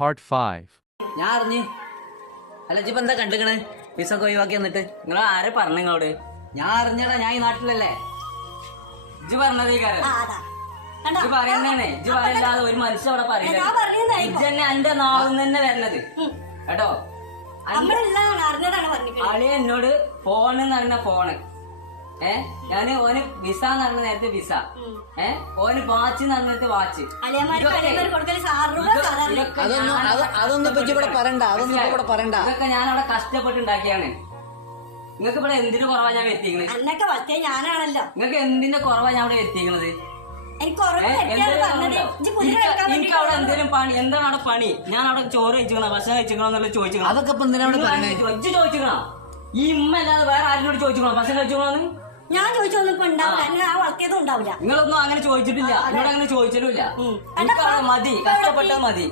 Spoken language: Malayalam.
Part 5. ഞാൻ അറിഞ്ഞ് അല്ല ഇജ്ജിപ്പോ എന്താ കണ്ടിക്കണ് വിസ ഒക്കെ ഒഴിവാക്കി വന്നിട്ട് നിങ്ങൾ ആരെ പറഞ്ഞു നിങ്ങളോട് ഞാൻ അറിഞ്ഞടാ ഞാൻ ഈ നാട്ടിലല്ലേ ഇജ്ജ് പറഞ്ഞതേ കാര്യം ഇജ്ജ് പറയുന്നേ ഇജ്ജ് പറയല്ലാതെ ഒരു മനുഷ്യൻ അവിടെ പറയില്ല ഇജ്ജ് തന്നെ എന്റെ നാവിൽ തന്നെ വരണത് കേട്ടോ അളിയ എന്നോട് ഫോണ് എന്ന് പറഞ്ഞ ഫോണ് ഞാന് ഓന് വിസ എന്ന് പറഞ്ഞ നേരത്തെ വിസ ഓന് വാച്ച് എന്ന് പറഞ്ഞിട്ട് വാച്ച് ഇതൊക്കെ ഞാൻ അവിടെ കഷ്ടപ്പെട്ടുണ്ടാക്കിയാണ്. നിങ്ങൾക്ക് ഇവിടെ എന്തിനു കുറവാ ഞാൻ എത്തിക്കണത്? ഞാനാണല്ലോ നിങ്ങൾക്ക് എന്തിന്റെ കുറവാ ഞാൻ അവിടെ എത്തിക്കണത്? എനിക്ക് അവിടെ എന്തെങ്കിലും പണി എന്താണ് അവിടെ പണി? ഞാൻ അവിടെ ചോറ് കഴിച്ചിക്കണോ ഭക്ഷണം കഴിച്ചിക്കണോ എന്നുള്ള ചോദിച്ചു. അതൊക്കെ ചോദിച്ചിക്കണോ? ഈ ഇമ്മ അല്ലാതെ വേറെ ആരോട് ചോദിച്ചിക്കണോ ഭക്ഷണം കഴിച്ചിക്കണോന്ന്? ഞാൻ ചോദിച്ചൊന്നും ഇപ്പൊ ഉണ്ടാവില്ല, ആ വളർത്തിയതും ഉണ്ടാവില്ല. നിങ്ങളൊന്നും അങ്ങനെ ചോദിച്ചിട്ടില്ല, എന്നോട് അങ്ങനെ ചോദിച്ചിട്ടില്ല. എനിക്ക് അവിടെ മതി, കഷ്ടപ്പെട്ടത് മതി.